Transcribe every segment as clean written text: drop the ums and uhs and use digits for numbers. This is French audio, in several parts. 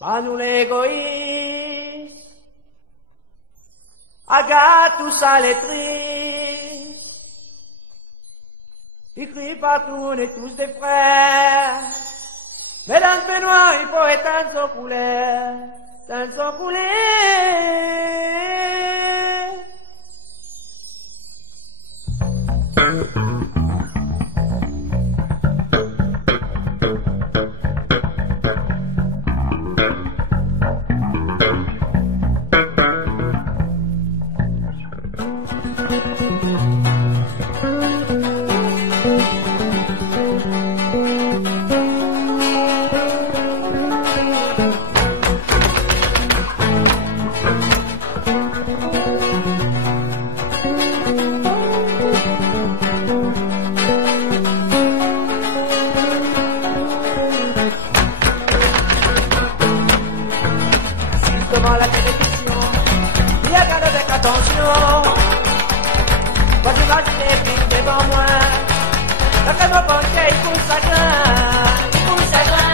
Pas nous l'égoïsme, Agathe tout ça les tristes, ils crient partout, on est tous des frères, mais dans le peignoir, il faut éteindre son couleur, éteindre son couleur. Devant la télévision, il regarde avec attention. Quand j'imagine les filles devant moi, la crème au banquet, il pousse sa grain, il pousse sa grain.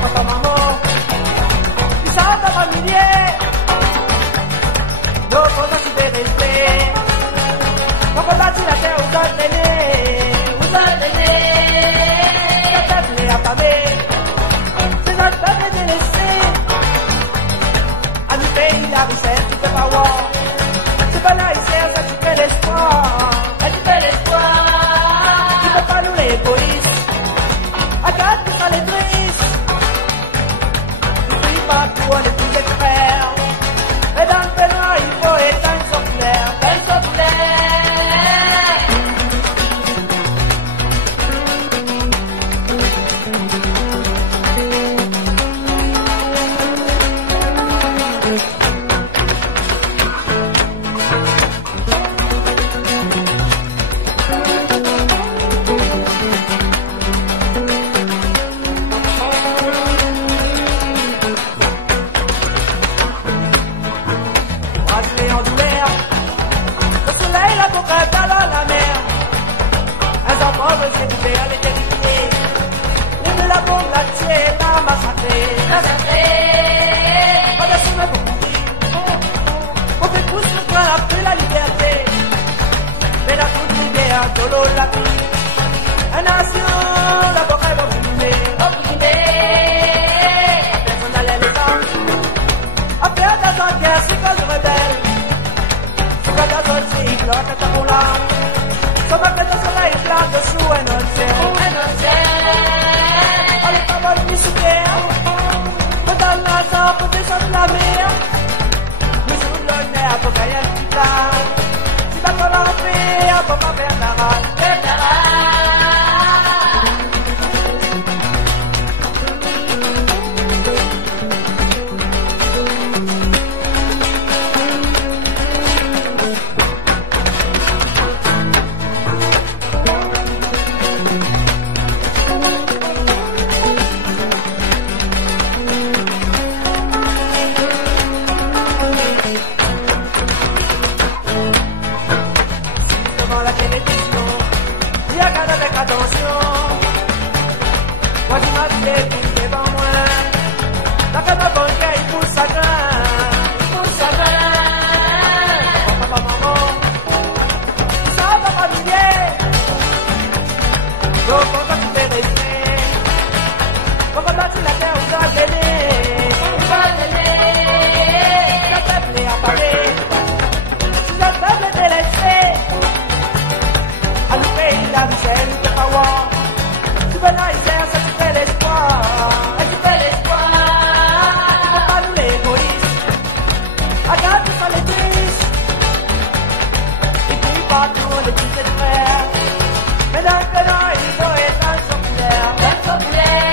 Papa, maman, ils sortent à familier. Nos content, tu vais rester. On peut bâtir la terre où donne l'aîné, où donne l'aîné. La tête est affamée, c'est notre peuple délaissé. La richesse, tu peux pas voir. C'est pas la richesse, ça tu fais l'espoir. Ça tu fais l'espoir. Tu peux pas nous l'égoïsme. Agathe, tout ça les tristes. Tu pries partout, on est tous des frères. Et dans le peignoir, il faut éteindre son clair. Éteindre son clair. En douleur, le soleil, la coquette, alors la mer. Un enfant veut s'élever à l'éternité. Les de la bombe, la tuer, la massacrer. Pas d'assumer pour courir. On fait tous le train après la liberté. Mais la toute l'hiver, de l'eau, la vie. Un nation, la boca va fumer. Personne n'allait les temps. Après, on a dans guerre, c'est quand je rebelle. Cada noche y flota tabular, soma que no sola y flota su noche. Ale favor mi suquea, toda la sopa de son la mía. Mi sulo ne a poca y antica, si va con la fría, poca verdagal. La télévision, il regarde avec attention. Moi j'imagine les filles devant moi. La femme à banquet, il pousse sa grain, il pousse sa grain. Papa, maman, ils sont pas familiers. Donc on va tout faire rester. On va bâtir la terre où doit l'aimer. Où doit l'aimer. La peuple est affamée. Si le peuple est délaissé. La misère, tu peux pas voir. Tu veux la misère, ça tu fais l'espoir. Et tu fais l'espoir. Tu peux pas nous l'égoïsme. Regarde tout ça les tristes. Et puis partout, on est tous des frères. Mais dans le peignoir, il faut éteindre son clair. Éteindre son clair.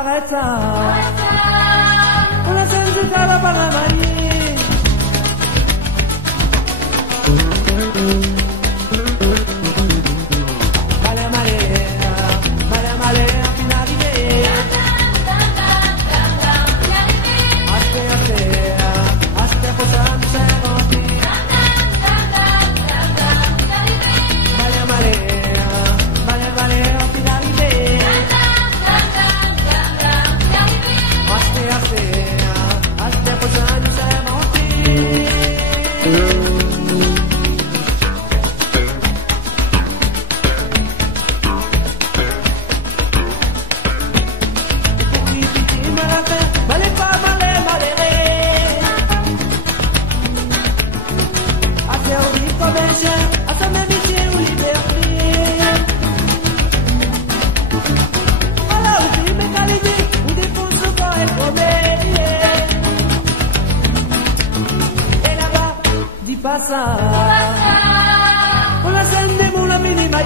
arrête-ta. On a senti ta la panamani. Male male, male male, fino a arrivare. Aste posando secondi. Male male, male male, fino a arrivare. Aste posando secondi. Passa, con la sende una minima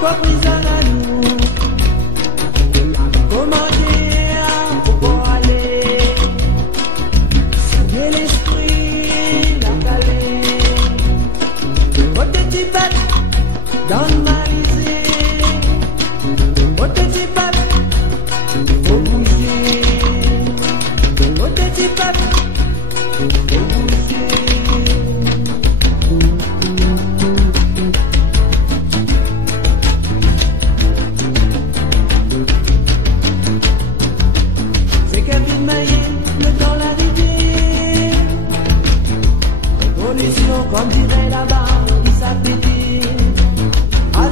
quoi prison à nous. Commander pour pas aller. Signer l'esprit, la calée. Côté Tibet, dans le Malisée. Côté Tibet, faut bouger. Côté Tibet, faut bouger. Comme dirait là-bas, il s'appétit. À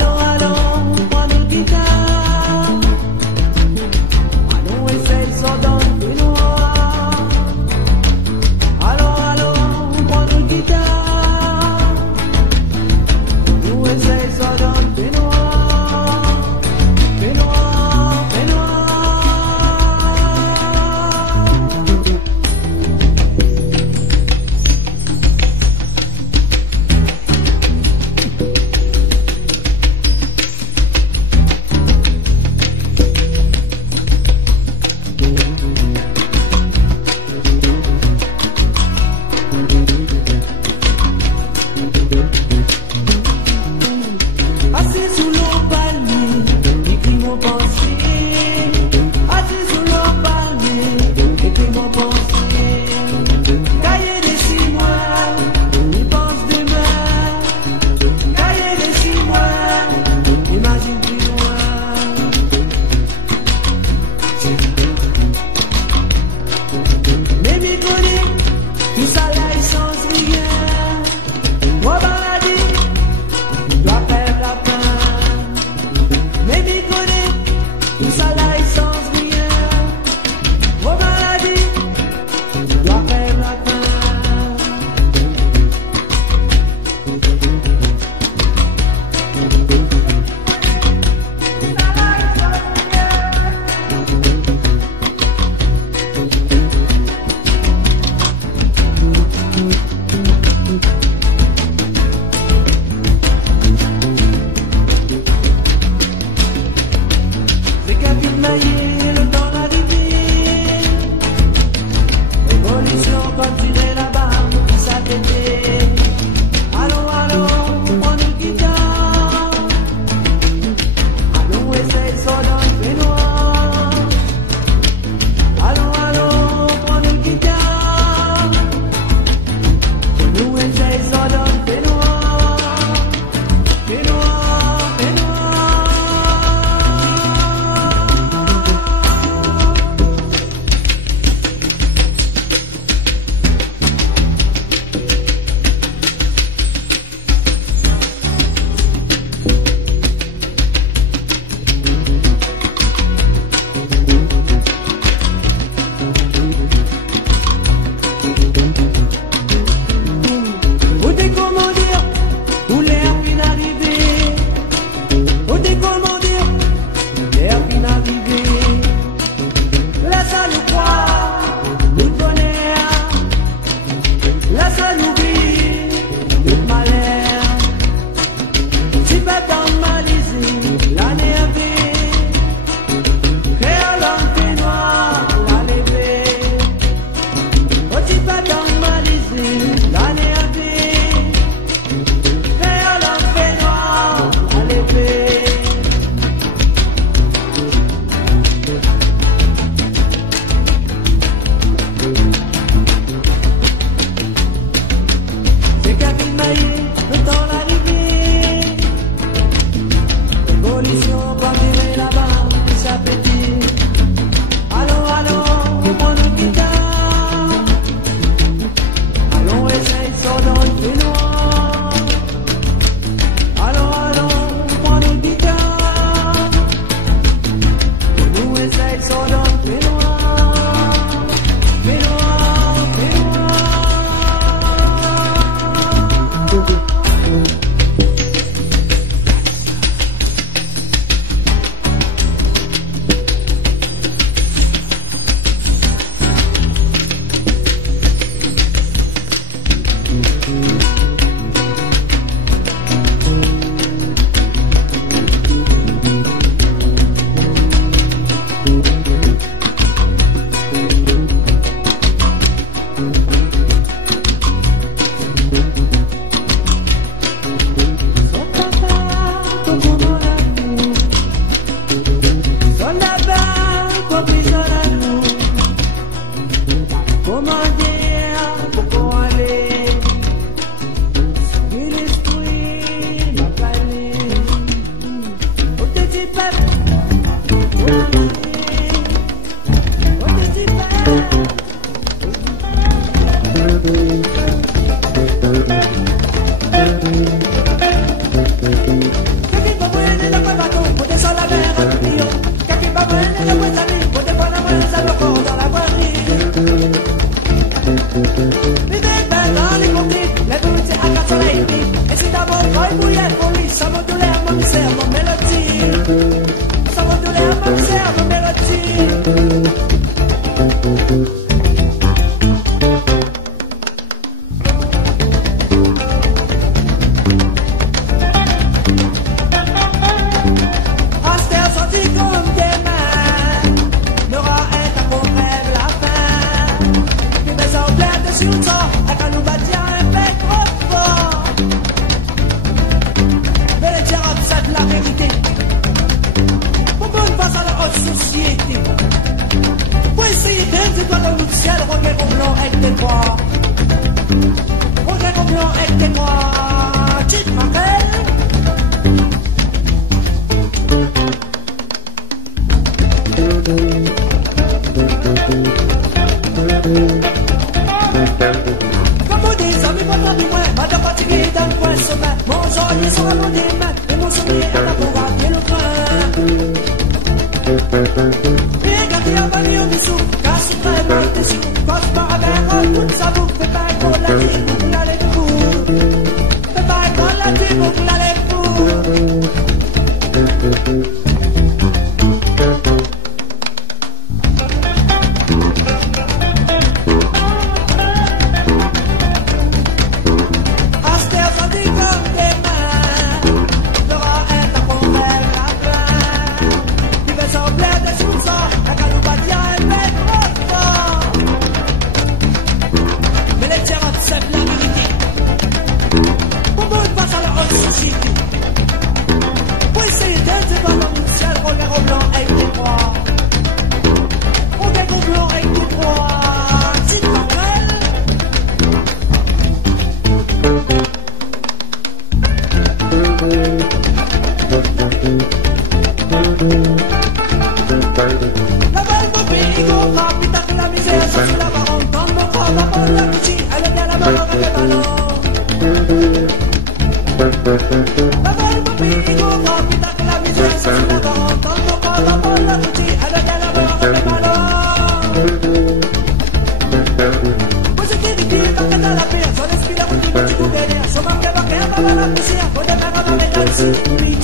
Positivity,